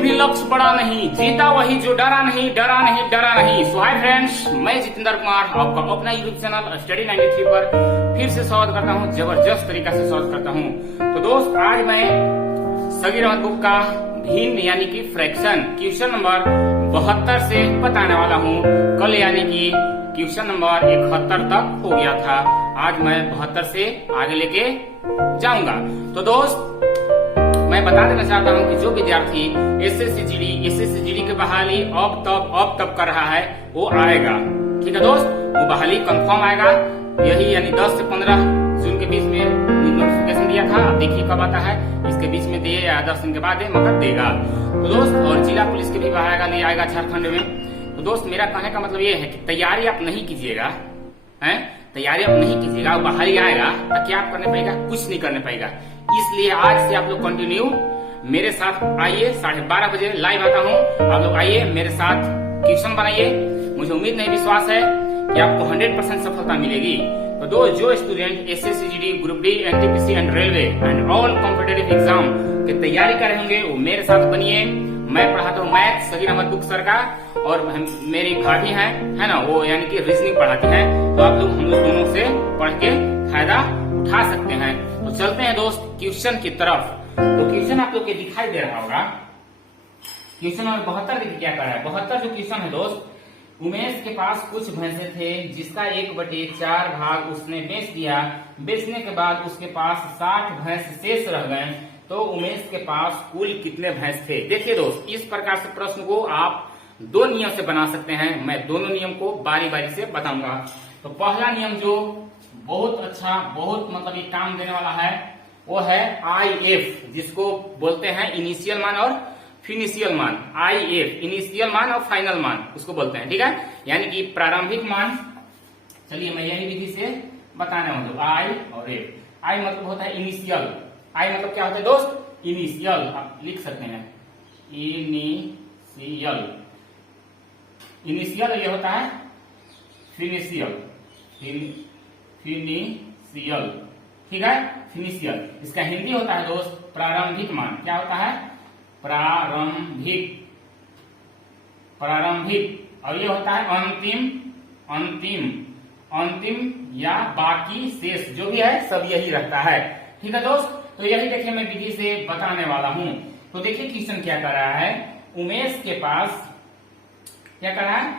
कोई भी लक्ष्य बड़ा नहीं, जीता वही जो डरा नहीं, डरा नहीं, डरा नहीं। सो हाय फ्रेंड्स, मैं जितेंद्र कुमार आपका अपना यूट्यूब चैनल स्टडी 93 पर फिर से स्वागत करता हूँ, जबरदस्त तरीका से स्वागत करता हूँ। तो दोस्त, आज मैं सगीर अहमद बुक का भिन्न यानी कि फ्रैक्शन क्वेश्चन नंबर 72 से बताने वाला हूँ। कल यानी कि क्वेश्चन नंबर 71 तक हो गया था, आज मैं 72 से आगे लेके जाऊंगा। तो दोस्त, मैं बता देना चाहता हूं कि जो विद्यार्थी एसएससी जीडी की बहाली अब तब कर रहा है वो आएगा। ठीक है दोस्त, वो बहाली कंफर्म आएगा। यही यानी 10 से 15 जून के बीच में नोटिफिकेशन दिया था, अब देखिए कब आता है। इसके बीच में दे या 10 दिन के बाद मगर देगा। तो दोस्त, और जिला पुलिस के भी आएगा नहीं आएगा झारखंड में। तो दोस्त, मेरा कहने का मतलब ये है कि तैयारी आप नहीं कीजिएगा, तैयारी आप नहीं कीजिएगा, बहाली आएगा तो क्या आप करने पाएगा? कुछ नहीं करने पाएगा। इसलिए आज से आप लोग कंटिन्यू मेरे साथ आइए। 12:30 बजे लाइव आता हूँ, आप लोग आइए मेरे साथ क्वेश्चन बनाइए। मुझे उम्मीद नहीं, विश्वास है कि आपको 100% सफलता मिलेगी। तो दोस्त, जो student SSC GD, group D, NTPC and railway and all competitive exam की तैयारी कर रहे होंगे वो मेरे साथ बनिए। मैं पढ़ाता हूँ math Sagir Ahmad book sir का, और मेरी भाभी है ना, वो यानी कि रीजनिंग पढ़ाती है। तो आप लोग हम लोग दोनों से पढ़ के फायदा उठा सकते हैं। तो चलते हैं दोस्त क्वेश्चन की तरफ। तो क्वेश्चन आप लोग के दिखाई दे रहा होगा। क्वेश्चन नंबर 72 देखिए क्या कर रहा है। 72 जो क्वेश्चन है दोस्त, उमेश के पास कुछ भैंसे थे जिसका 1/4 भाग उसने बेच दिया। बेचने के बाद उसके पास 60 भैंस शेष रह गए, तो उमेश के पास कुल कितने भैंस थे? देखिए दोस्त, इस प्रकार से प्रश्न को आप दो नियम से बना सकते हैं। मैं दोनों नियम को बारी बारी से बताऊंगा। तो पहला नियम जो बहुत अच्छा, बहुत मतलब ये काम देने वाला है, वो है IF, जिसको बोलते हैं इनिशियल मान और फिनिशियल मान। IF इनिशियल मान और फाइनल मान उसको बोलते हैं। ठीक है, यानी कि प्रारंभिक मान। चलिए मैं यही विधि से बताने वाला हूँ। I और F। I मतलब होता है इनिशियल। I मतलब क्या होता है दोस्त? इनिशियल। आप लिख सकते हैं इनिशियल। इनिशियल ये होता है फिनिशियल। फिनिशियल, ठीक है, फिनिशियल। इसका हिंदी होता है दोस्त प्रारंभिक मान। क्या होता है? प्रारंभिक। और ये होता है अंतिम या बाकी शेष, जो भी है सब यही रहता है। ठीक है दोस्त, तो यही देखिए मैं विधि से बताने वाला हूं। तो देखिए क्वेश्चन क्या कर रहा है। उमेश के पास क्या कर रहा है?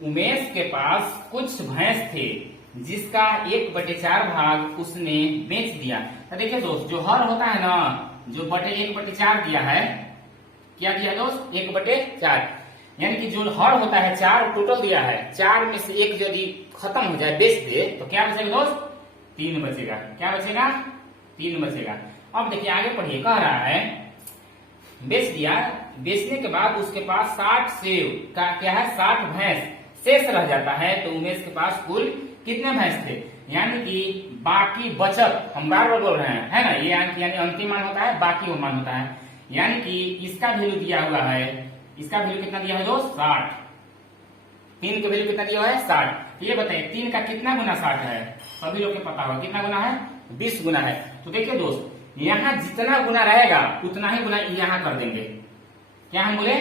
उमेश के पास कुछ भैंस थे जिसका 1/4 भाग उसने बेच दिया। तो देखिए दोस्त, जो हर होता है ना, जो 1/4 दिया है, क्या दिया दोस्त? 1/4, यानी कि जो हर होता है 4 टोटल दिया है, 4 में से 1 यदि खत्म हो जाए, बेच दे, तो क्या बचेगा दोस्त? 3 बचेगा। क्या बचेगा? 3 बचेगा। अब देखिए आगे पढ़िए, कह रहा है बेच दिया, बेचने के बाद उसके पास 60 सेव का क्या है? 60 भैंस शेष रह जाता है, तो उमेश के पास कुल कितने भैंस थे? यानी कि बाकी बचत, हम बार बार बोल रहे हैं, है ना, ये यानी अंतिम मान होता है, बाकी वो मान होता है। यानी कि इसका वैल्यू दिया हुआ है, इसका वैल्यू कितना दिया है दोस्त? 60। 3 का वैल्यू कितना दिया हुआ है? 60। तो ये बताइए 3 का कितना गुना 60 है? सभी लोग को पता होगा कितना गुना है? 20 गुना है। तो देखिए दोस्त, यहाँ जितना गुना रहेगा उतना ही गुना यहाँ कर देंगे। क्या हम बोले?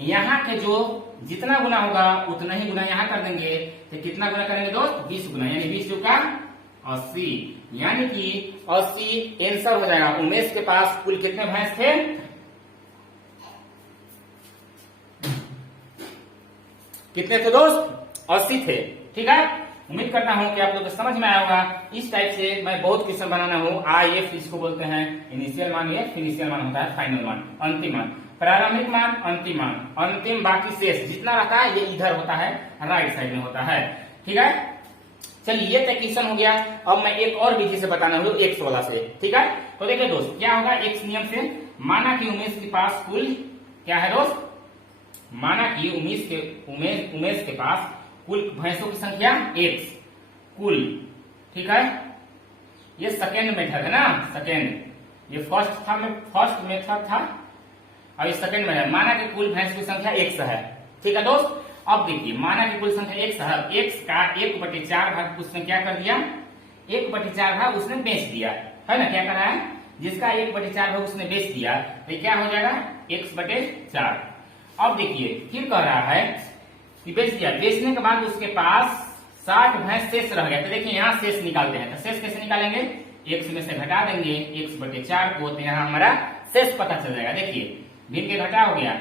यहाँ के जो जितना गुना होगा उतना ही गुना यहाँ कर देंगे। तो कितना गुना करेंगे दोस्त? 20 गुना, यानी 20 का 80, यानी कि 80 आंसर हो जाएगा। उमेश के पास कुल कितने भैंस थे? कितने थे दोस्त? 80 थे। ठीक है, उम्मीद करता हूं कि आप लोग को समझ में आया होगा। इस टाइप से मैं बहुत क्वेश्चन बनाना हूं। IF इसको बोलते हैं इनिशियल मान, ये फिनिशियल मान होता है, फाइनल मान, अंतिम मान। प्रारंभिक मान, अंतिम मान, अंतिम बाकी शेष जितना रहता है ये इधर होता है, राइट साइड में होता है। ठीक है, चलिए ये तक क्वेश्चन हो गया। अब मैं एक और विधि से बताना हूँ, एक्स वाला से। ठीक है, तो देखिए दोस्त, क्या होगा एक्स नियम से। माना कि उमेश के पास कुल क्या है दोस्त? माना कि उमेश के पास कुल भैंसों की संख्या x कुल। ठीक है, ये सेकेंड मेथड है ना, सेकेंड। ये फर्स्ट मेथड था और ये सेकेंड मेथड। माना कि कुल भैंस की संख्या x है। ठीक है दोस्त, अब देखिए माना कि कुल संख्या x है, x का 1/4 भाग उसने क्या कर दिया? 1/4 भाग उसने बेच दिया, है ना। क्या कर रहा है? जिसका 1/4 भाग उसने बेच दिया, तो ये क्या हो जाएगा x/4। अब देखिए फिर कह रहा है कि बेच दिया, बेचने के बाद उसके पास 60 भैंस शेष रह गया। तो देखिए यहाँ शेष निकालते हैं, तो शेष कैसे निकालेंगे, x में से घटा देंगे x/4 को, तो यहाँ हमारा शेष पता चल जाएगा। देखिए भिन्न के घटा हो गया,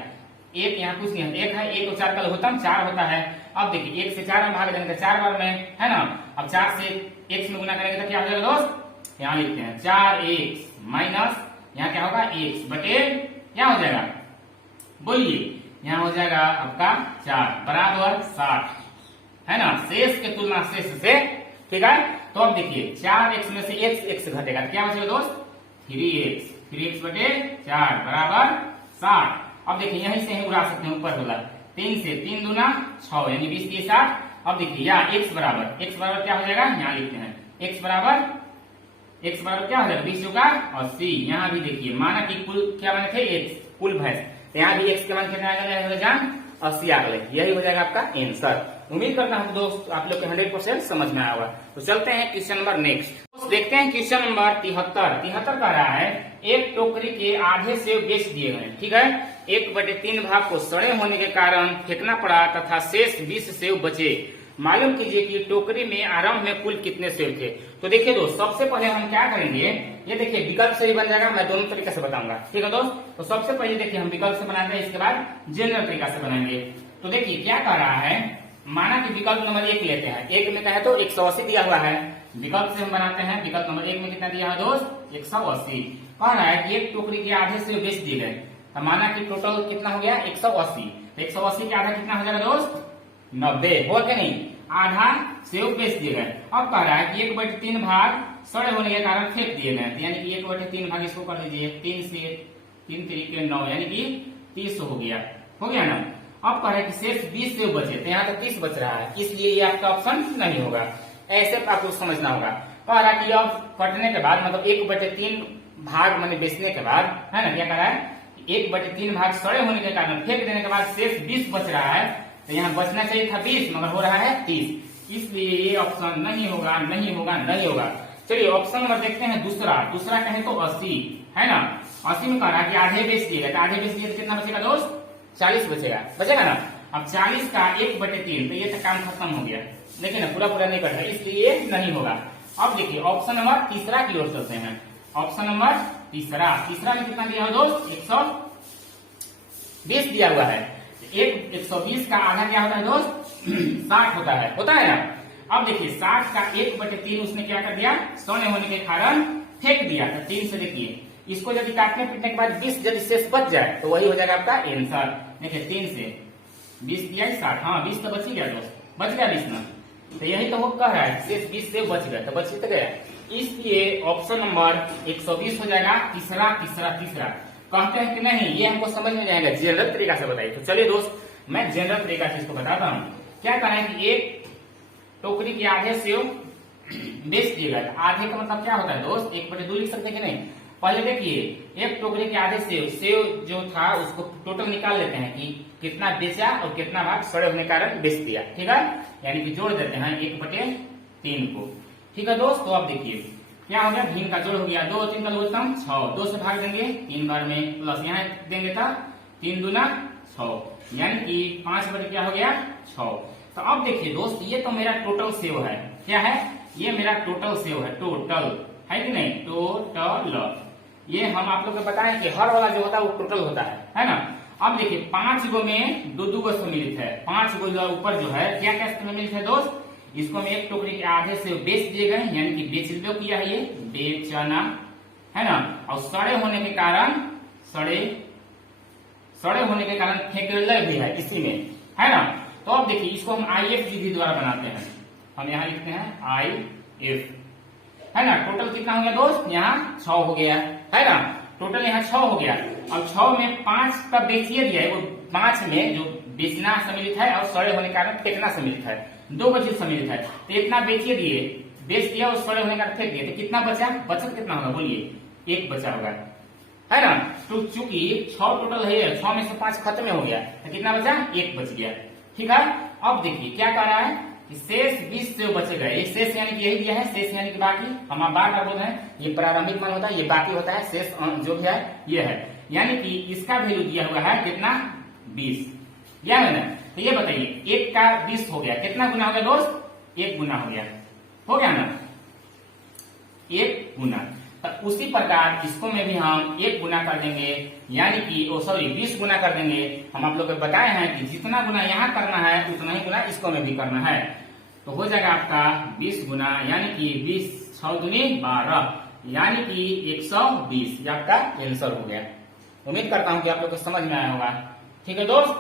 एक यहाँ कुछ नहीं, एक है, 1 और 4 का लघुत्तम 4 होता है। अब देखिए 1 से 4 में भाग देंगे तो 4 बार में, है ना। अब 4 से x में गुना करेंगे तो क्या हो जाएगा दोस्त, यहाँ लिखते हैं 4x माइनस यहाँ क्या होगा x/, क्या हो जाएगा बोलिए, यहाँ हो जाएगा आपका 4 बराबर 60, है ना, शेष के तुलना शेष से, ठीक है। तो अब देखिए 4x में से x घटेगा तो क्या बचेगा दोस्त 3x/4 बराबर 60। अब देखिए यहीं से ही उड़ा सकते हैं ऊपर वाला, 3 से 3 दूना 6 यानी 20 के 60। अब देखिए यहाँ x बराबर क्या हो जाएगा, यहाँ लिखते हैं x बराबर क्या हो जाएगा 20 का 80। यहाँ भी देखिए माना कि कुल क्या माने थे x कुल भैंस, तो यहाँ भी x के मान कितना आ जाएगा जान 80 आ गए, यही हो जाएगा आपका आंसर। उम्मीद करता हूँ दोस्त आप लोग के 100% समझ में आया होगा। तो चलते हैं क्वेश्चन नंबर नेक्स्ट, देखते हैं क्वेश्चन नंबर 73 कह रहा है एक टोकरी के आधे सेब बेच दिए गए, ठीक है। 1/3 भाग को सड़े होने के कारण फेंकना पड़ा तथा शेष 20 सेब बचे। मालूम कीजिए कि टोकरी में आरंभ में कुल कितने सेब थे। तो देखिए दोस्त सबसे पहले हम क्या करेंगे, ये देखिए विकल्प से ही बन जाएगा, मैं दोनों तरीके से बताऊंगा, ठीक है दोस्त। तो सबसे पहले देखिए हम विकल्प से बनाते हैं, इसके बाद जनरल तरीका से बनाएंगे। तो देखिए क्या कह रहा है, माना कि विकल्प नंबर 1 लेते हैं, 1 में कहे तो 180 दिया हुआ है, विकल्प से हम बनाते हैं। विकल्प नंबर 1 में कितना दिया है दोस्त 180। कह रहा है कि एक टोकरी के आधे से बेच दिए गए, तो माना कि टोटल कितना हो गया 180। 180 के आधा कितना हो जाएगा दोस्त 90, हो क्या नहीं, आधा सेब बेच दिए गए। अब कह रहा है कि 1/3 भाग सड़े होने के कारण फेंक दिए गए, यानी कि 1/3 भाग इसको कर दीजिए 3 से 3 3 9 यानी कि 30 हो गया ना। अब कह रहा है कि शेष 20 सेब बचे, तो यहाँ तो 30 बच रहा है, इसलिए ये आपका ऑप्शन नहीं होगा, ऐसे आपको समझना होगा। कह रहा है कि अब कटने के बाद मतलब 1/3 भाग मैंने बेचने के बाद, है ना, क्या कह रहा है 1/3 भाग सड़े होने के कारण फेंक देने के बाद शेष 20 बच रहा है, तो यहाँ बचना चाहिए था 20 मगर हो रहा है 30, इसलिए ये ऑप्शन नहीं होगा। चलिए ऑप्शन नंबर देखते हैं दूसरा कहें तो 80, है ना। 80 में कह रहा है कि आधे बेच दिए, तो आधे बेच दिए तो कितना बचेगा दोस्त 40 बचेगा ना। अब 40 का 1/3, तो ये तो काम खत्म हो गया, लेकिन ना पूरा नहीं कटा, इसलिए नहीं होगा। अब देखिए ऑप्शन नंबर तीसरा की ओर चलते हैं। ऑप्शन नंबर तीसरा में कितना दिया हो दोस्त 120 दिया हुआ है। 120 का आधा क्या होता है दोस्त 60 होता है ना। अब देखिए 60 का 1/3 उसने क्या कर दिया, सड़े होने के कारण फेंक दिया, तो 3 से देखिए इसको यदि काटने पीटने के बाद 20 यदि शेष बच जाए तो वही हो जाएगा आपका आंसर। देखिए 3 से 20 दिया 60, हाँ 20 तो बच ही गया दोस्त, बच गया 20 ना, तो यही तो वो कह रहा है शेष 20 से बच गया, तो बच ही तो गया, इसलिए ऑप्शन नंबर 120 हो जाएगा। तीसरा कहते हैं कि नहीं ये हमको समझ में जाएगा, जनरल तरीका से बताइए। तो चलिए दोस्त मैं जनरल तरीका से इसको बताता हूँ। क्या कहना है कि एक टोकरी के आधे सेब बेच दिए गए, आधे का मतलब क्या होता है दोस्त 1/2 लिख सकते कि नहीं। पहले देखिए एक टोकरी के आधे सेब जो था उसको टोटल निकाल लेते हैं कि कितना बेचा और कितना भाग सड़े होने के कारण बेच दिया, ठीक है, यानी कि जोड़ देते हैं 1/3 को, ठीक है दोस्त। तो अब देखिए क्या हो गया, भिन्न का जोड़ हो गया, 2 3 का लघुत्तम 6, 2 से भाग देंगे 3 बार में, प्लस यहाँ देंगे था 3 दूना 6, यानी कि 5 क्या हो गया 6। तो अब देखिए दोस्त ये तो मेरा टोटल सेव है, क्या है ये मेरा टोटल सेव है, टोटल है कि नहीं, टोटल। ये हम आप लोग को बताएं कि हर वाला जो होता है वो टोटल होता है ना। अब देखिए 5 गो में 2 गो सम्मिलित है, 5 गो जो ऊपर जो है क्या क्या सम्मिलित है दोस्त, इसको हम एक टोकरी के आधे से बेच दिए गए, यानी कि बेच किया है, ये बेचना है ना। और सड़े होने के कारण फेंकले भी है इसी में, है ना। तो अब देखिए इसको हम IF विधि द्वारा बनाते हैं, हम यहाँ लिखते हैं IF, है ना। टोटल कितना हो गया दोस्त, यहाँ 6 हो गया, है ना, टोटल यहाँ 6 हो गया। अब 6 में 5 का बेचिए दिया है, वो 5 में जो बेचना सम्मिलित है और सड़े होने के कारण फेंकना सम्मिलित है, 2 चीज सम्मिलित है, तो इतना बेचिए दिए, बेच दिया और सड़े होने का फेंक दिए, तो कितना बचा, बचत कितना होगा बोलिए 1 बचा होगा, है ना। तो चूंकि 6 टोटल है, 6 में से 5 खत्म हो गया, तो कितना बचा 1 बच गया, ठीक है। अब देखिए क्या कह रहा है कि शेष 20 से बचेगा। ये शेष यानी कि यही दिया है, शेष यानी कि बाकी। हम आप बार बार बोल रहे हैं, ये प्रारंभिक मान होता है, ये बाकी होता है, शेष जो भी है ये है। यानी कि इसका वैल्यू दिया हुआ है कितना, 20। या है ना। तो ये बताइए 1 का 20 हो गया, कितना गुना हो गया दोस्त, 1 गुना हो गया ना, 1 गुना। तो उसी प्रकार इसको में भी हम 1 गुना कर देंगे, यानी कि 20 गुना कर देंगे। हम आप लोग को बताए हैं कि जितना गुना यहाँ करना है उतना ही गुना इसको में भी करना है। तो हो जाएगा आपका 20 गुना, यानी कि 20 6 दूनी 12, यानी कि 120। ये आपका आंसर हो गया। उम्मीद करता हूं कि आप लोग को समझ में आया होगा। ठीक है दोस्त,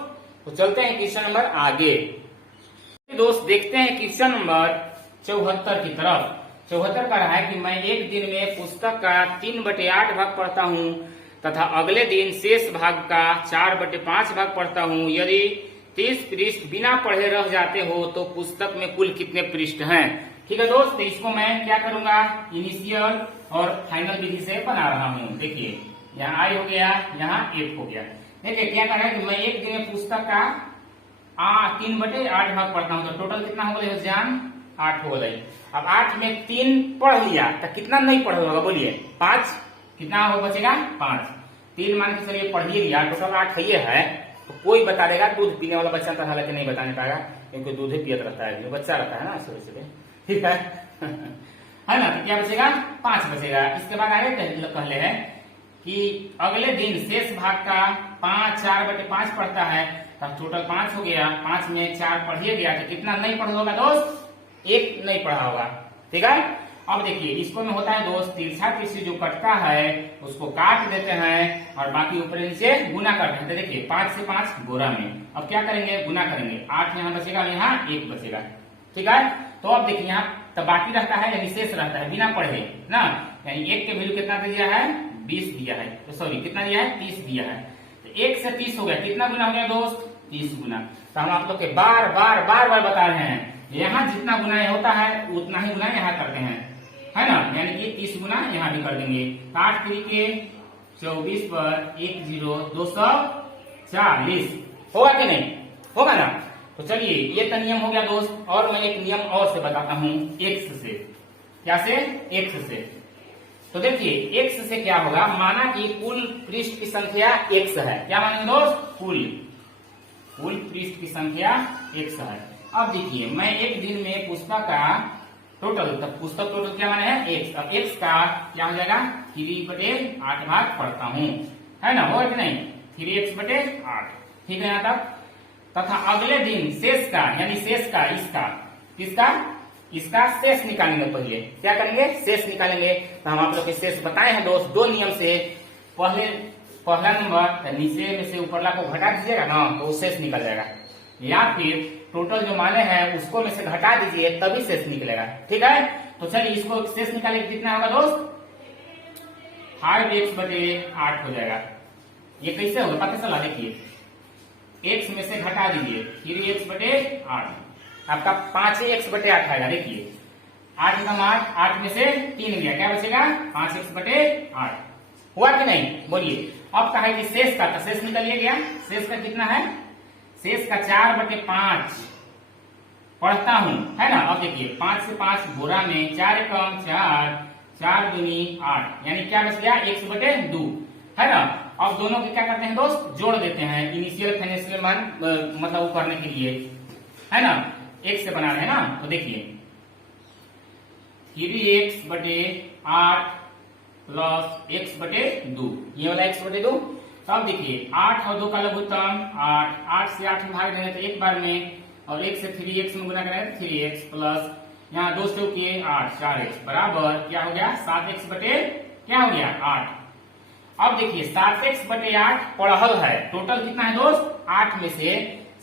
तो चलते हैं क्वेश्चन नंबर आगे। दोस्त देखते हैं क्वेश्चन नंबर 74 की तरफ। 74 का रहा है कि मैं एक दिन में पुस्तक का 3/8 भाग पढ़ता हूँ तथा अगले दिन शेष भाग का 4/5 भाग पढ़ता हूँ। यदि 30 पृष्ठ बिना पढ़े रह जाते हो तो पुस्तक में कुल कितने पृष्ठ हैं। ठीक है दोस्त, इसको मैं क्या करूंगा, इनिशियल और फाइनल विधि से बना रहा हूँ। देखिए यहाँ आई हो गया, यहाँ 1 हो गया। देखिए क्या कर रहा है कि मैं एक दिन में पुस्तक का 3/8 भाग पढ़ता हूँ, तो टोटल कितना हो गया जान, 8 हो गई। अब 8 में 3 पढ़ लिया तो कितना नहीं पढ़ होगा, बोलिए 5, कितना हो बचेगा 5। 3 मान के चलिए पढ़ लिया, टोटल 8 है। तो कोई बता देगा, दूध पीने वाला बच्चा तो हालांकि नहीं बताने पाएगा, क्योंकि दूध ही पियत रहता है, जो बच्चा रहता है ना सुबह सुबह। ठीक है ना। तो क्या बचेगा, 5 बचेगा। इसके बाद आगे कहले है कि अगले दिन शेष भाग का 4/5 पढ़ता है, तब टोटल 5 हो गया। 5 में 4 पढ़िए गया तो कितना नहीं पढ़ा होगा दोस्त, 1 नहीं पढ़ा होगा। ठीक है। अब देखिए इसको में होता है दोस्त, तिरछा तिरछी जो कटता है उसको काट देते हैं और बाकी ऊपर नीचे गुना करते हैं। तो देखिए 5 से 5 गोरा में, अब क्या करेंगे, गुना करेंगे। 8 यहाँ बचेगा, यहाँ 1 बचेगा। ठीक है। तो अब देखिए यहाँ तो बाकी रहता है, यानी शेष रहता है बिना पढ़े ना, यानी 1 के वैल्यू कितना दिया है, 20 दिया है, तो सॉरी कितना दिया है, 30 दिया है। तो 1 से 30 हो गया, कितना गुना हो गया दोस्त, 30 गुना। तो हम आप लोग के बार बार बता रहे हैं, यहाँ जितना गुना होता है उतना ही गुना यहाँ करते हैं, है ना। यानी कि 30 गुना यहाँ भी कर देंगे। 8 तरीके 24 पर 1 0 240 होगा कि नहीं, होगा ना। तो चलिए ये तो नियम हो गया दोस्त, और मैं एक नियम और से बताता हूँ, एक्स से। क्या से, एक्स से। तो देखिए एक्स से क्या होगा, माना कि कुल पृष्ठ की संख्या x है। क्या मानेंगे दोस्त, कुल पृष्ठ की संख्या x है। अब देखिए मैं एक दिन में पुस्तक का टोटल, तब पुस्तक टोटल क्या माने है, x। अब x का क्या हो जाएगा, 3/8 भाग पढ़ता हूँ, है ना, होगा कि नहीं, 3x/8। ठीक है यहाँ तक। तथा अगले दिन शेष का, यानी शेष का इसका, किसका, इसका शेष निकालेंगे। पहले क्या करेंगे, शेष निकालेंगे। तो हम आप लोग के शेष बताए हैं दोस्त 2 नियम से। पहला नंबर नीचे में से ऊपरला को घटा दीजिएगा ना, तो शेष निकल जाएगा, या फिर टोटल जो माने हैं उसको में से घटा दीजिए तभी शेष निकलेगा। ठीक है। तो चलिए इसको शेष निकालेंगे, कितना होगा दोस्त, 5x/8 हो जाएगा। ये कैसे होगा पता चला, देखिए x में से घटा दीजिए 3x/8, आपका 5x/8 आएगा। देखिए 8 का 8 में से 3 गया, क्या बचेगा, 5x/8 हुआ कि नहीं, बोलिए। अब कहा कि शेष का, तो शेष निकलिए गया। शेष का कितना है, शेष का 4/5 पढ़ता हूं, है ना। अब देखिए 5 से 5 गोरा में 4 कम 4, 4 दूनी 8, यानी क्या बच गया, 1/2, है ना। अब दोनों के क्या करते हैं दोस्त, जोड़ देते हैं, इनिशियल फाइनेंशियल मान मतलब वो करने के लिए, है ना, 1 से बना रहे हैं ना। तो देखिए 3x/8 प्लस x/2, ये वाला x/2। अब देखिए 8 और 2 का लघुत्तम 8 से 8 में भाग देंगे तो एक बार में, और 1 से 3x में गुना करें 3x प्लस यहाँ 2 से किए 8 4x बराबर क्या हो गया, 7x बटे क्या हो गया 8। अब देखिए 7x/8 पढ़ल है, टोटल कितना है दोस्त, 8 में से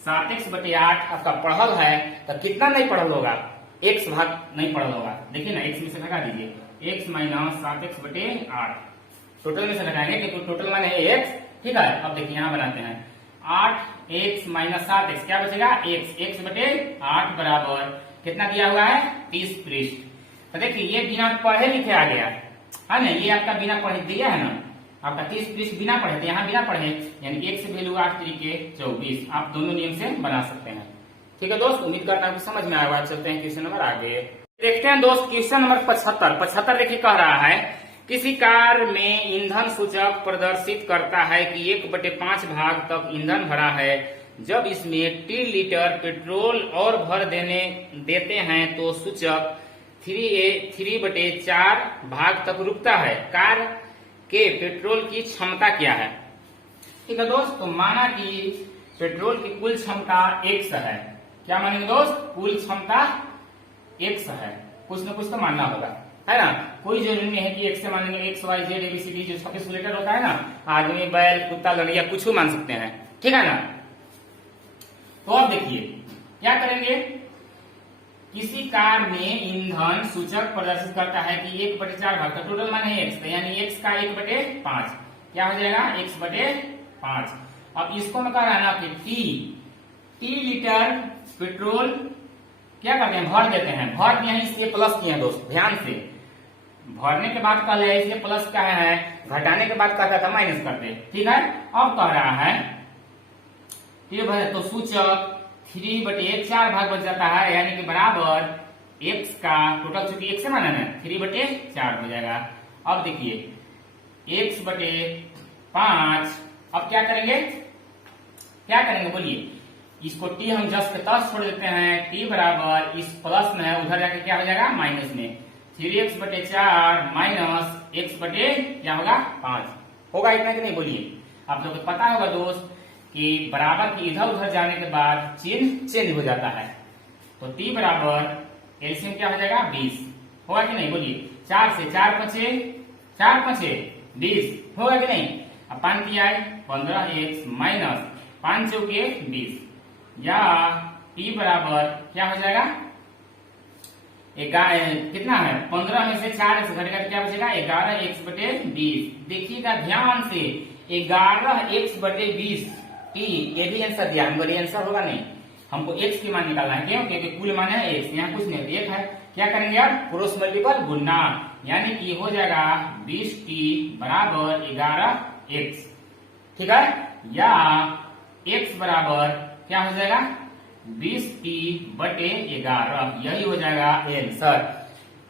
7x/8 आपका पढ़ल है, तो कितना नहीं पढ़ल होगा, x भाग नहीं पढ़ल होगा। देखिए ना, x में से घटा दीजिए, x माइनस 7x/8 टोटल में से घटाएंगे क्योंकि टोटल माने है x। ठीक है। अब देखिए यहाँ बनाते हैं 8x माइनस 7x क्या बचेगा, x/8 बराबर कितना दिया हुआ है, 30 पृष्ठ। तो देखिए ये बिना पढ़े लिखे आ गया है ना, ये आपका बिना पढ़े दिया है ना, आपका 30 पृष्ठ बिना पढ़े, तो यहाँ बिना पढ़े, यानी 1 से वैल्यू 8 तरीके 24। आप दोनों नियम से बना सकते हैं। ठीक है दोस्त, उम्मीद करना है समझ में आएगा। चलते हैं क्वेश्चन नंबर आगे, देखते हैं दोस्त क्वेश्चन नंबर 75 देखिए कह रहा है किसी कार में ईंधन सूचक प्रदर्शित करता है कि 1/5 भाग तक ईंधन भरा है। जब इसमें 3 लीटर पेट्रोल और भर देते हैं तो सूचक 3/4 भाग तक रुकता है। कार के पेट्रोल की क्षमता क्या है? ठीक है दोस्त, तो माना कि पेट्रोल की कुल क्षमता x है। क्या मानेंगे दोस्त? कुल क्षमता x है, कुछ न कुछ तो मानना होगा, है ना। कोई जरूरी नहीं है कि x से मानेंगे, x y z ABCD जो 26 लेटर होता है ना, आदमी बैल कुत्ता लड़िया कुछ भी मान सकते हैं, ठीक है ना। तो अब देखिए क्या करेंगे, किसी कार में ईंधन सूचक प्रदर्शित करता है कि 1/4 भाग का टोटल मान है x, यानी x का 1/5 क्या हो जाएगा? x/5। अब इसको मैं कह रहा है ना कि t लीटर पेट्रोल क्या करते हैं? भर देते हैं। भर दिए हैं इसलिए प्लस किए हैं दोस्त, ध्यान से। भरने के बाद कह रहे इसलिए प्लस क्या है, घटाने के बाद कहता था माइनस करते, ठीक है। अब कह रहा है तो सूचक 3/4 भाग बच जाता है, यानी कि बराबर x का टोटल, चूंकि x से माना है 3/4 हो जाएगा। अब देखिए x/5, अब क्या करेंगे बोलिए, इसको t हम जस्ट के तस छोड़ देते हैं, t बराबर इस प्लस में है, उधर जाके क्या हो जाएगा? माइनस में। 3x/4 माइनस x/क्या होगा? 5 होगा, इतना कि नहीं बोलिए। आप लोग को पता होगा दोस्त कि बराबर की इधर उधर जाने के बाद चिन्ह चेंज हो जाता है। तो t बराबर एलसीएम क्या हो जाएगा? 20 होगा कि नहीं बोलिए। 4 से 4 5 20 होगा कि नहीं। अब 5 की आए 15x माइनस 5 चौके 20, या t बराबर क्या हो जाएगा? कितना है? 15 में से 4 से घटेगा तो क्या बचेगा? 11x/20। देखिएगा ध्यान से, 11x/20 t, ये भी आंसर दिया हमको, ये आंसर होगा नहीं। हमको x की मान निकालना है, क्यों? क्योंकि कुल मान है x, यहाँ कुछ नहीं, एक है। क्या करेंगे यार? क्रॉस मल्टीपल गुणा, यानी कि हो जाएगा 20t बराबर 11x, ठीक है। या x बराबर क्या हो जाएगा? 20t/11, यही हो जाएगा आंसर।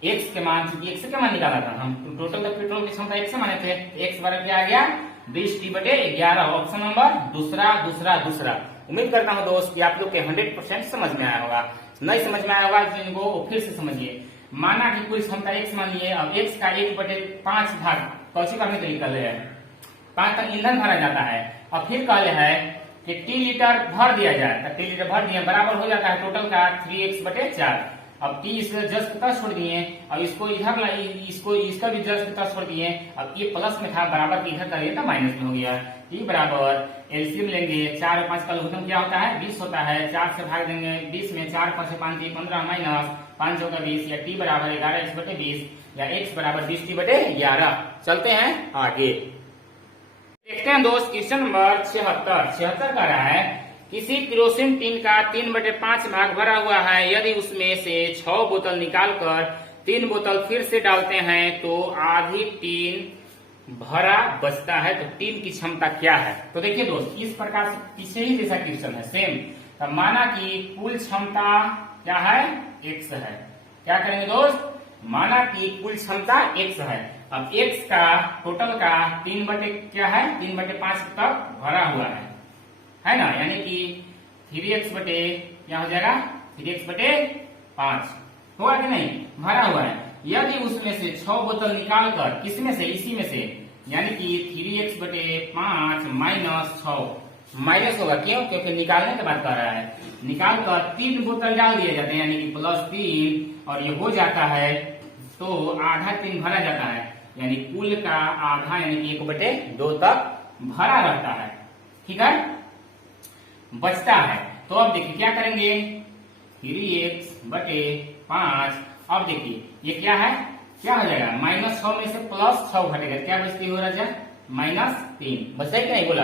x के मान, चूंकि x के मान निकाला था हम, टोटल पेट्रोल की क्षमता x से माने थे, x बराबर क्या आ गया? 20t/11। ऑप्शन नंबर दूसरा। उम्मीद करता हूँ दोस्त कि आप लोग के 100% समझ में आया होगा। नहीं समझ में आया होगा तो इनको फिर से समझिए। माना कि कुल क्षमता x मान लिए, अब x का 1/5 भाग कौची करने के लिए कर रहे हैं? 5 तक ईंधन भरा जाता है। अब फिर कहले है कि t लीटर भर दिया जाए, तो t लीटर भर दिए बराबर हो जाता है टोटल का 3x/4। अब t इसका जस्ट तक छोड़ दिए, अब इसको इधर लाइए, इसका भी जस्ट तक छोड़ दिए। अब ये प्लस में था, बराबर की इधर करिए तो माइनस में हो गया। t बराबर एलसीएम लेंगे, 4 और 5 का लघुत्तम क्या होता है? 20 होता है। 4 से भाग देंगे 20 में, 4 5 5 15 माइनस 5 चौका 20, या t बराबर 11x/20, या x बराबर 20t/11। चलते हैं आगे, देखते हैं दोस्त क्वेश्चन नंबर 76 का रहा है किसी केरोसिन टीन का 3/5 भाग भरा हुआ है। यदि उसमें से 6 बोतल निकालकर 3 बोतल फिर से डालते हैं तो आधी टीन भरा बचता है, तो टीन की क्षमता क्या है? तो देखिए दोस्त, इस प्रकार से पीछे ही जैसा क्वेश्चन है सेम। तो माना कि कुल क्षमता क्या है? x है। क्या करेंगे दोस्त? माना कि कुल क्षमता x है। अब x का टोटल का 3/5 तक भरा हुआ है ना, यानी कि 3x बटे क्या हो जाएगा? 3x/5 होगा कि नहीं? भरा हुआ है। यदि उसमें से 6 बोतल निकालकर, किसमें से? इसी में से, यानी कि 3x/5 माइनस 6 माइनस होगा, क्यों? क्योंकि निकालने के बाद कह रहा है, निकालकर 3 बोतल डाल दिए जाते हैं, यानी कि +3, और ये हो जाता है तो आधा टीन भरा जाता है, यानी कुल का आधा, यानी कि 1/2 तक भरा रहता है, ठीक है, बचता है। तो अब देखिए क्या करेंगे, 3x/5। अब देखिए ये क्या है, क्या हो जाएगा? -6 में से +6 घटेगा, क्या बचती हो राजा? -3 बचा कि नहीं बोला?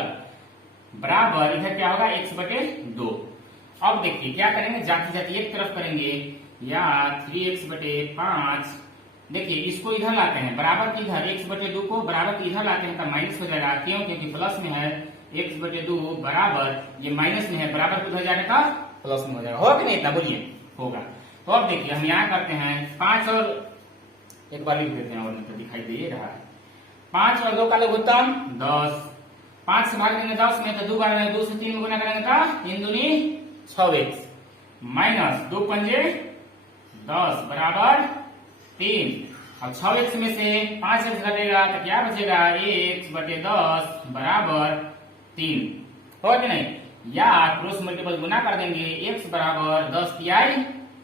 बराबर इधर क्या होगा? x/2। अब देखिए क्या करेंगे, जाती जाती एक तरफ करेंगे, या 3x/5। देखिए इसको इधर लाते हैं, बराबर की इधर, x/2 को बराबर की इधर लाते हैं तो माइनस हो जाएगा, क्यों? क्योंकि प्लस में है। x/2 बराबर, ये माइनस में है, बराबर उधर जाने का प्लस में हो जाएगा, होगा कि नहीं? इतना बोलिए, होगा। तो अब देखिए हम यहाँ करते हैं 5 और एक बार लिख देते हैं और तो दिखाई दे रहा है। 5 और 2 का लघुत्तम 10, 5 से भाग देंगे 10 में तो 2 बार में 2 से 3 गुना करेंगे तो 3 दूनी 6x माइनस 2 पंजे 10 बराबर 3। अब 6x में से 5x घटेगा तो क्या बचेगा? x बटे 10 बराबर 3, हो कि नहीं? या क्रॉस मल्टीपल गुना कर देंगे, x बराबर 10 तिहाई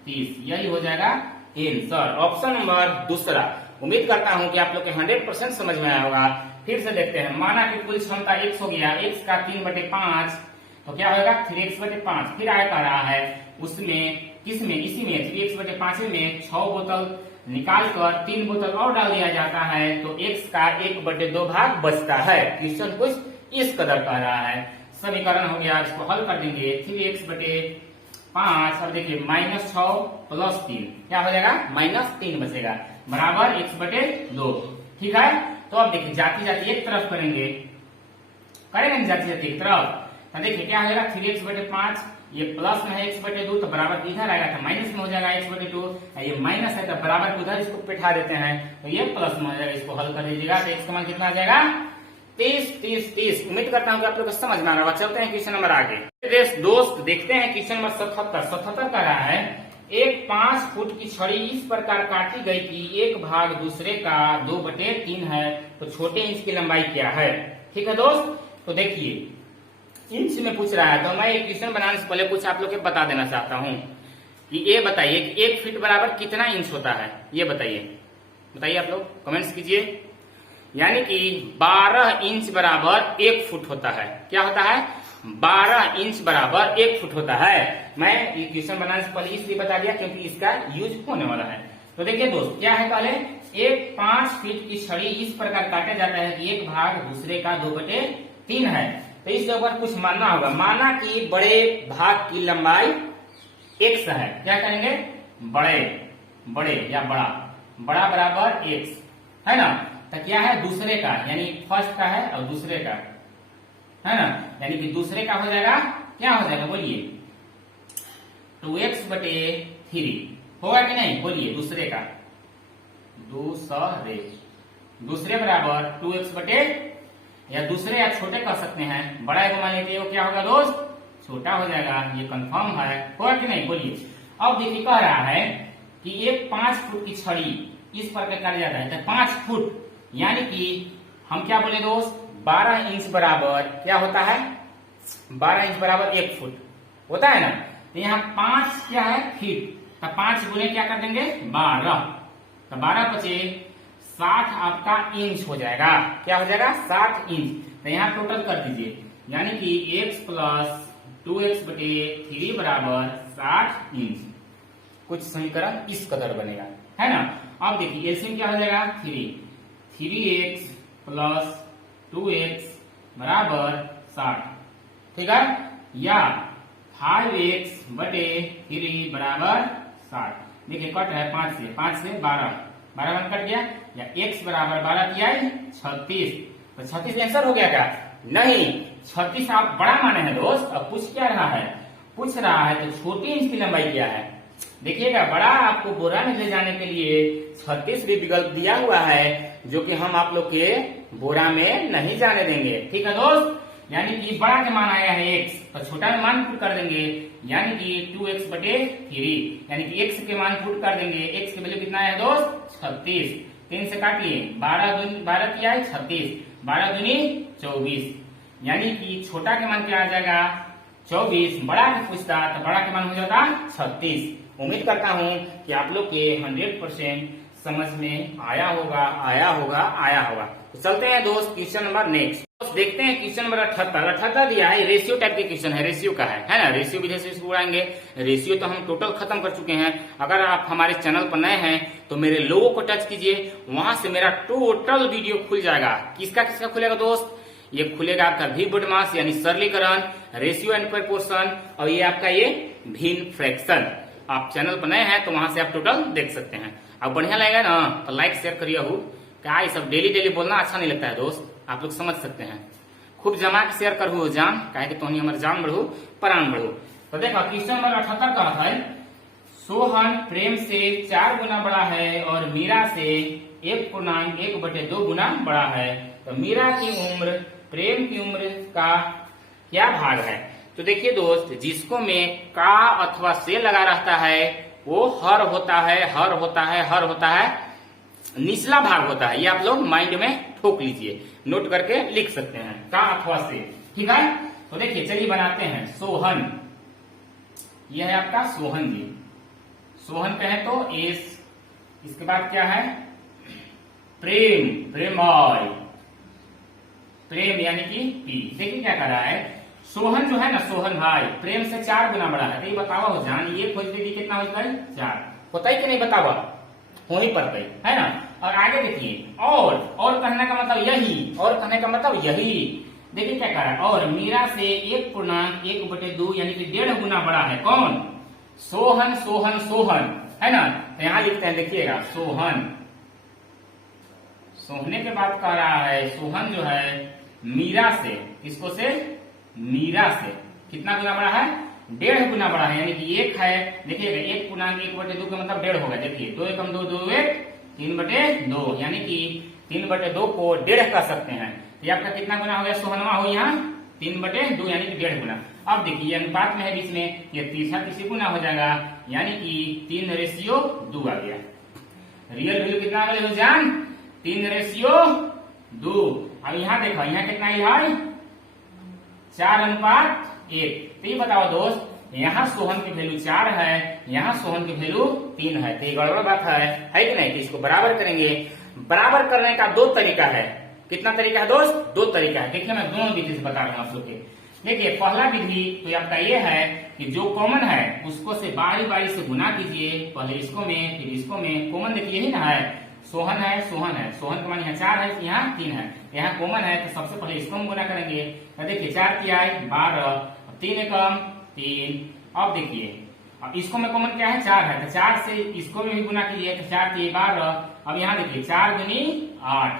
30, यही हो जाएगा आंसर। ऑप्शन नंबर दूसरा। उम्मीद करता हूं कि आप लोग के 100% समझ में आया होगा। फिर से देखते हैं, माना कि कुल क्षमता x हो गया, x का 3/5 तो क्या होगा? 3x/5। फिर आया कह रहा है उसमें किसमें? इसी में 3x/5 में 6 बोतल निकाल कर 3 बोतल और डाल दिया जाता है तो x का 1/2 भाग बचता है। क्वेश्चन कुछ इस कदर कह रहा है। समीकरण हो गया, इसको हल कर देंगे। 3x/5 अब देखिए -6 प्लस 3 क्या हो जाएगा? -3 बचेगा बराबर x/2। ठीक है, तो अब देखिए जाती जाती एक तरफ करेंगे जाती जाती एक तरफ तो देखिए क्या हो जाएगा? 3x/5 ये प्लस में है x/2 तो बराबर इधर आएगा तो माइनस में हो जाएगा x/2। ये माइनस है तो बराबर उधर इसको बैठा देते हैं तो ये प्लस में हो जाएगा। इसको हल कर दीजिएगा तो x का मान कितना आ जाएगा? 30। उम्मीद करता हूँ कि आप लोग को समझ में आ रहा होगा। चलते हैं क्वेश्चन नंबर आगे। दोस्त देखते हैं क्वेश्चन नंबर 77 कर रहा है, एक 5 फुट की छड़ी इस प्रकार काटी गई कि एक भाग दूसरे का 2/3 है तो छोटे इंच की लंबाई क्या है? ठीक है दोस्त, तो देखिए इंच में पूछ रहा है तो मैं एक क्वेश्चन बनाने से पहले कुछ आप लोग को बता देना चाहता हूँ कि ये बताइए कि 1 फीट बराबर कितना इंच होता है? ये बताइए आप लोग कमेंट्स कीजिए। यानी कि 12 इंच बराबर 1 फुट होता है। क्या होता है? 12 इंच बराबर 1 फुट होता है। मैं ये क्वेश्चन बनाने से पहले इसलिए बता दिया क्योंकि इसका यूज होने वाला है। तो देखिए दोस्त क्या है, पहले एक 5 फीट की छड़ी इस प्रकार काटा जाता है कि एक भाग दूसरे का 2/3 है तो इसके ऊपर कुछ मानना होगा। माना कि बड़े भाग की लंबाई x है, क्या करेंगे? बड़े या बड़ा बराबर x है ना, तो क्या है? दूसरे का यानी फर्स्ट का है और दूसरे का है ना, यानी कि दूसरे का हो जाएगा, क्या हो जाएगा बोलिए? 2x/3 होगा कि नहीं? बोलिए दूसरे का, दूसरे बराबर 2x/, या दूसरे या छोटे कर सकते हैं, बड़ा को मान लीजिए वो क्या होगा दोस्त? छोटा हो जाएगा। ये कंफर्म है, होगा कि नहीं? बोलिए। अब देखिए कह रहा है कि एक 5 फुट की छड़ी इस प्रकार काटा जाता है तो 5 फुट यानी कि हम क्या बोले दोस्त? 12 इंच बराबर क्या होता है? 12 इंच बराबर 1 फुट होता है ना। तो यहाँ 5 क्या है? फीट, तो 5 गुने क्या कर देंगे? 12, तो 12 बचे 60 आपका इंच हो जाएगा। क्या हो जाएगा? 60 इंच। तो यहाँ टोटल कर दीजिए, यानी कि x प्लस 2x/3 बराबर 60 इंच। कुछ समीकरण इस कदर बनेगा, है ना। अब देखिए एलसीएम क्या हो जाएगा? 3x प्लस 2x बराबर 60, ठीक है, या 5x/3 बराबर 60। देखिए कट है 5 से 12 बन कट गया, या x बराबर 12 तिहाई 36, तो 36 आंसर हो गया क्या? नहीं, 36 आप बड़ा माने हैं दोस्त। अब पूछ क्या रहा है? पूछ रहा है तो छोटी इंच की लंबाई क्या है? देखिएगा बड़ा आपको बोरा में ले जाने के लिए 36 भी विकल्प दिया हुआ है जो कि हम आप लोग के बोरा में नहीं जाने देंगे, ठीक है दोस्त। यानी कि बड़ा के मान आया है x, तो छोटा में मान पुट कर देंगे, यानी कि 2x/3, यानी कि x के मान पुट कर देंगे। x की वैल्यू कितना है दोस्त? 36। 3 से काटिए, 12 किया है 36, 12 दूनी 24, यानी कि छोटा के मान क्या आ जाएगा? 24। बड़ा के पूछता तो बड़ा के मान हो जाता 36। उम्मीद करता हूँ कि आप लोग के 100% समझ में आया होगा। तो चलते हैं दोस्त क्वेश्चन नंबर नेक्स्ट। देखते हैं क्वेश्चन नंबर 78 दिया है, रेशियो टाइप के क्वेश्चन है, रेशियो का है ना। रेशियो विधि से इसको उड़ाएंगे। रेशियो तो हम टोटल खत्म कर चुके हैं। अगर आप हमारे चैनल पर नए हैं तो मेरे लोगो को टच कीजिए, वहां से मेरा टोटल वीडियो खुल जाएगा। किसका खुलेगा दोस्त? ये खुलेगा आपका वी बुड मास यानी सरलीकरण, रेशियो एंड प्रोपोर्शन, और ये आपका ये भिन्न फ्रैक्शन। आप चैनल पर नए हैं तो वहां से आप टोटल देख सकते हैं। अब बढ़िया लगेगा ना तो लाइक शेयर करिए। क्या ये सब डेली बोलना अच्छा नहीं लगता है दोस्त, आप लोग समझ सकते हैं। खूब जमा के शेयर करू जान, काहे कि तोहनी हमारे जान बढ़ू प्राण बढ़ू। तो देखो क्वेश्चन नंबर 78 का है सोहन प्रेम से 4 गुना बड़ा है और मीरा से 1.1/2 गुना बड़ा है। तो मीरा की उम्र प्रेम की उम्र का क्या भाग है? तो देखिए दोस्त, जिसको में का अथवा से लगा रहता है वो हर होता है, हर होता है, हर होता है, निचला भाग होता है। ये आप लोग माइंड में ठोक लीजिए, नोट करके लिख सकते हैं, का अथवा से। ठीक है, तो देखिए चलिए बनाते हैं। सोहन, यह है आपका सोहन जी। सोहन कहे तो एस, इसके बाद क्या है प्रेम, प्रेमय, प्रेम यानी कि पी। देखिए क्या कर रहा है, सोहन जो है ना, सोहन भाई प्रेम से 4 गुना बड़ा है। तो ये बतावा हो जान, ये खोज दीजिए कितना होता है 4, होता है कि नहीं बतावा, हो ही पड़ता है ना। और आगे देखिए और कहने का मतलब यही, और कहने का मतलब यही। देखिए क्या कर रहा है, और मीरा से 1.1/2 यानी कि 1.5 गुना बड़ा है। कौन? सोहन, सोहन, सोहन, है ना। तो यहां लिखते हैं, देखिएगा सोहन, सोहने के बाद कह रहा है सोहन जो है मीरा से, किसको से? मीरा से कितना गुना बड़ा है? 1.5 गुना बड़ा है। यानी कि 1 है, देखिएगा 1.1/2 का मतलब 1.5 होगा। देखिए 2 एकम 2, 2 1, 3/2, यानी कि 3/2 को 1.5 कर सकते हैं। ये आपका कितना गुना हो गया? सोहनवा हो यहाँ 3/2 यानी कि 1.5 गुना। अब देखिए अनुपात में है बीच में, ये तीसरा गुना हो जाएगा, यानी कि 3:2 आ गया। रियल वैल्यू कितना आ गया जान? 3:2। अब यहाँ देखो, यहाँ कितना है 4:1। तो ये बताओ दोस्त, यहाँ सोहन की वैल्यू 4 है, यहाँ सोहन की वैल्यू 3 है। तो ये गड़बड़ बात है कि नहीं? तो इसको बराबर करेंगे। बराबर करने का 2 तरीका है। कितना तरीका है दोस्त? 2 तरीका है। देखिए मैं दोनों विधि से बता रहा हूँ आप लोग के। देखिए पहला विधि तो आपका ये है कि जो कॉमन है उसको से बारी बारी से गुना कीजिए, पहले इसको में फिर इसको में। कॉमन देखिए यही ना है, सोहन है, सोहन है, सोहन का मान यहाँ 4 है, यहाँ 3 है, यहाँ कॉमन है तो सबसे पहले इसको हम गुना करेंगे। तो देखिए 4 किया है 12, 3 एकम 3। अब देखिए अब इसको में कॉमन क्या है 4 है, तो 4 से इसको में भी गुना कीजिए, तो 4 3 12। अब यहाँ देखिए 4 दूनी 8।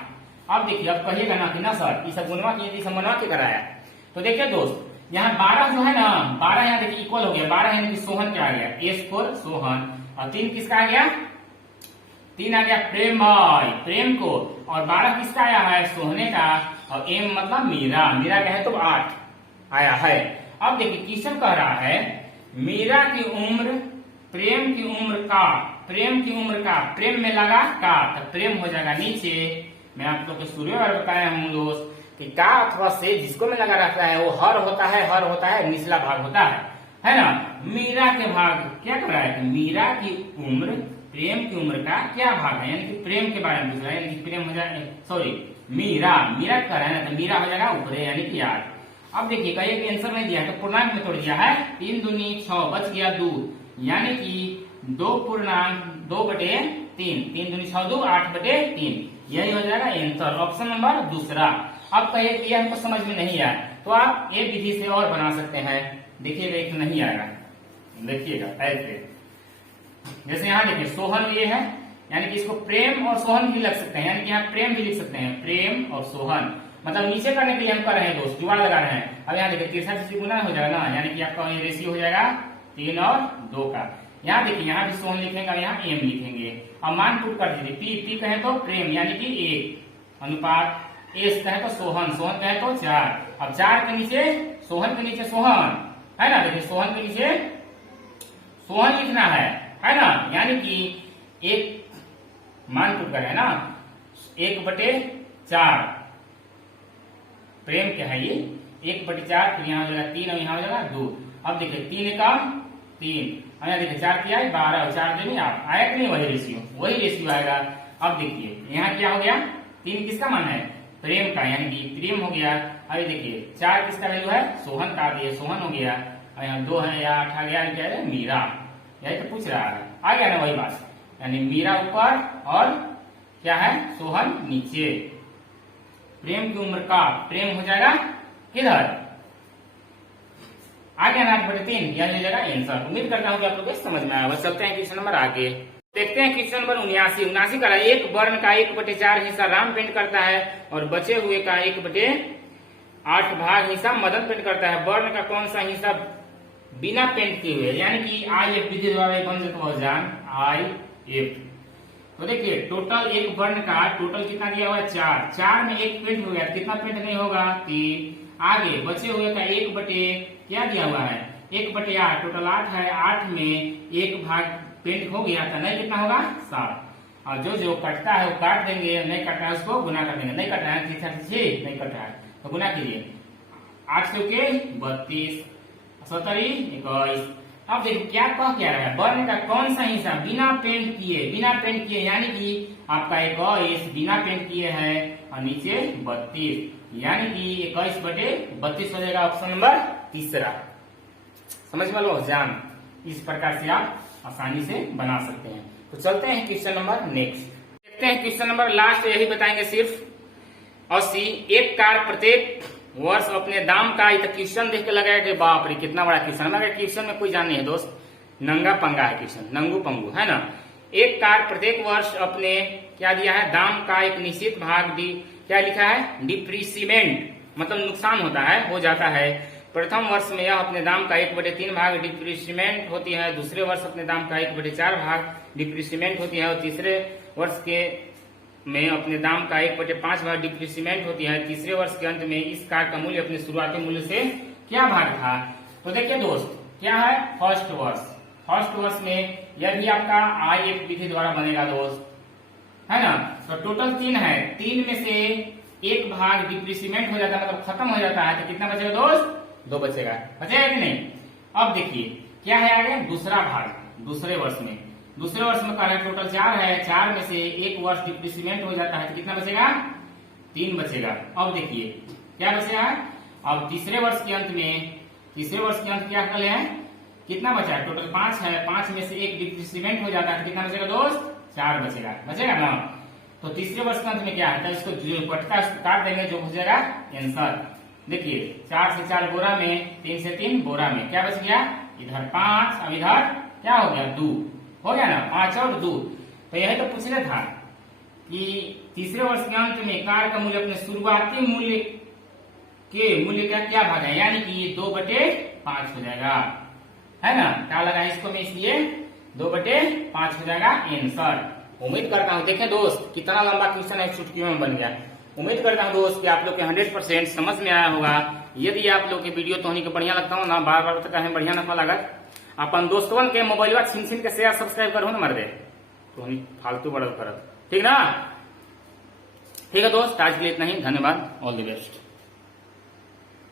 अब देखिए अब कहिएगा ना कि ना सर ये सब गुणवा किए, सब मनवा के कराया। तो देखिए दोस्त यहाँ 12 जो है ना, 12 यहाँ देखिए इक्वल हो गया, 12 यानी कि सोहन क्या आ गया? S four Sohan. और 3 किसका आ गया? 3 आ गया प्रेमय, प्रेम को। और 12 किसका आया है? सोहने का। और एम मतलब मीरा, मीरा का है तो 8 आया है। अब देखिए क्वेश्चन कह रहा है मीरा की उम्र प्रेम की उम्र का, प्रेम की उम्र का, प्रेम में लगा का, तो प्रेम हो जाएगा नीचे। मैं आप लोग को शुरू में बताया हूँ दोस्त कि का अथवा से जिसको में लगा रहता है वो हर होता है, हर होता है, निचला भाग होता है ना। मीरा के भाग क्या कर रहा है कि मीरा की उम्र प्रेम की उम्र का क्या भाग है, यानी कि प्रेम के बारे में पूछ रहा है, यानी कि प्रेम हो जाए, सॉरी मीरा, मीरा कर रहा है ना, तो मीरा हो जाएगा ऊपर यानी कि 8। अब देखिए कहीं आंसर नहीं दिया है तो पूर्णांक में तोड़ दिया है, 3 दूनी 6 बच गया 2, यानी कि 2/2/3, 3 दूनी 6 2 8/3, यही हो जाएगा आंसर, ऑप्शन नंबर दूसरा। अब कहिए कि ये हमको समझ में नहीं आया तो आप एक विधि से और बना सकते हैं। देखिएगा एक नहीं आएगा, देखिएगा ऐसे, जैसे यहाँ देखिए सोहन ये है, यानी कि इसको प्रेम और सोहन भी लिख सकते हैं, यानी कि यहाँ प्रेम भी लिख सकते हैं, प्रेम और सोहन। मतलब नीचे करने के लिए हम कर रहे हैं दोस्त, जुगाड़ लगा रहे हैं। अब यहाँ देखिए तिरछा से गुना हो जाएगा ना, यानी कि आपका ये रेशियो हो जाएगा 3 और 2 का। यहाँ देखिए यहाँ भी सोहन लिखेंगे और यहाँ एम लिखेंगे। अब मान पुट कर दीजिए, पी पी कहे तो प्रेम यानी कि 1 अनुपात, एस कहे तो सोहन, सोहन कहे तो 4। अब 4 के नीचे सोहन के नीचे सोहन है ना, देखिए सोहन के नीचे सोहन लिखना है ना, यानी कि 1 मान पुट करें ना 1/4 प्रेम क्या है ये 1/4, फिर यहाँ हो जाएगा 3 और यहाँ हो जाएगा 2। अब देखिए 3 एकम 3, यहाँ देखिए 4 किया है 12 और 4 देनी 8 आया कि नहीं, वही रेशियो आएगा। अब देखिए यहाँ क्या हो गया, 3 किसका मान है? प्रेम का, यानी कि प्रेम हो गया। अभी देखिए 4 किसका वैल्यू है? सोहन का, दिए सोहन हो गया। और यहाँ 2 है या 8 आ गया, क्या है मीरा, यही तो पूछ रहा है, आ गया ना वही बात, यानी मीरा ऊपर और क्या है सोहन नीचे। प्रेम की उम्र का, प्रेम हो जाएगा किधर, आ गया ना 8/3, यह हो जाएगा आंसर। उम्मीद करता हूँ कि आप लोग को समझ में आया। बस चलते हैं क्वेश्चन नंबर आगे, देखते हैं क्वेश्चन नंबर 79 का। एक वर्ण का 1/4 हिस्सा राम पेंट करता है और बचे हुए का 1/8 भाग हिस्सा मदन पेंट करता है। वर्ण का कौन सा हिस्सा बिना पेंट किए हुए, यानी कि आई एफ विधि द्वारा बन जाता है जान आई एफ। तो देखिए टोटल एक वर्ण का टोटल कितना दिया हुआ है 4, 4 में एक पेंट हो गया, कितना पेंट नहीं होगा 3। आगे बचे हुए का 1 बटे क्या दिया हुआ है 1 बटे 8, टोटल 8 है, 8 में 1 भाग पेंट हो गया था, नहीं कितना होगा 7। और जो कटता है वो काट देंगे, नहीं कटना है उसको गुना कर देंगे, नहीं कटना है 6 नहीं कटा है तो गुना कीजिए 8 से के 32, 17 21। अब देखिए क्या रहा है वर्ण का कौन सा हिस्सा बिना पेंट किए यानी कि आपका 21 बिना पेंट किए है और नीचे 32 यानी कि 21 बटे 32 हो जाएगा ऑप्शन नंबर तीसरा। समझ में लो जान, इस प्रकार से आप आसानी से बना सकते हैं। तो चलते हैं क्वेश्चन नंबर नेक्स्ट, देखते हैं क्वेश्चन नंबर लास्ट यही बताएंगे सिर्फ 80। एक कार प्रत्येक वर्ष अपने दाम का क्वेश्चन देख के लगाया कि बाप रे कितना बड़ा क्वेश्चन, मगर क्वेश्चन में कोई जान नहीं है दोस्त, नंगा पंगा है क्वेश्चन, नंगू पंगू है ना। एक कार प्रत्येक वर्ष अपने क्या दिया है दाम का एक निश्चित भाग क्या लिखा है डिप्रीसीमेंट, मतलब नुकसान होता है हो जाता है। प्रथम वर्ष में यह अपने दाम का 1/3 भाग डिप्रीसीमेंट होती है, दूसरे वर्ष अपने दाम का 1/4 भाग डिप्रीसीमेंट होती है और तीसरे वर्ष के में अपने दाम का 1/5 भाग डिप्रीसीमेंट होती है। तीसरे वर्ष के अंत में इस कार का मूल्य अपने शुरुआती मूल्य से क्या भाग था। तो देखिए दोस्त क्या है फर्स्ट वर्ष में यह भी आपका आई एफ विधि द्वारा बनेगा दोस्त, है ना। तो टोटल 3 है, 3 में से 1 भाग डिप्रीसीमेंट हो जाता है मतलब खत्म हो जाता है, तो कितना बचेगा दोस्त 2 बचेगा कि नहीं। अब देखिए क्या है आगे दूसरा भाग दूसरे वर्ष में कह रहे टोटल 4 है, 4 में से 1 वर्ष डिप्रीसीमेंट हो जाता है तो कितना बचेगा 3 बचेगा। अब देखिए क्या बचेगा, अब तीसरे वर्ष के अंत क्या कर हैं कितना बचा है टोटल 5 है, 5 में से 1 डिप्रीसीमेंट हो जाता है तो कितना बचेगा दोस्त 4 बचेगा ना। तो तीसरे वर्ष के अंत में क्या है तो इसको जो कटता है उसको काट देंगे, जो हो जाएगा आंसर। देखिए 4 से 4 बोरा में, 3 से 3 बोरा में, क्या बच गया इधर 5, अब इधर क्या हो गया 2 हो गया ना, 5 और 2। तो यही तो पूछना था कि तीसरे वर्ष के अंत में कार का मूल्य अपने शुरुआती मूल्य के मूल्य का क्या भाग है, यानी कि ये 2/5 हो जाएगा, है ना। क्या लगा इसको में इसलिए 2/5 हो जाएगा आंसर। उम्मीद करता हूँ देखें दोस्त कितना लंबा क्वेश्चन है चुटकियों में बन गया। उम्मीद करता हूँ दोस्त कि आप लोग के 100% समझ में आया होगा। यदि आप लोग के वीडियो तो के बढ़िया लगता हो ना, बार बार तक हमें बढ़िया ना लागत, अपन दोस्तवन के मोबाइल छीन के शेयर सब्सक्राइब करो ना मर दे तो फालतू बड़ा करत, ठीक ना। ठीक है दोस्त आज के लिए इतना ही, धन्यवाद, ऑल द बेस्ट।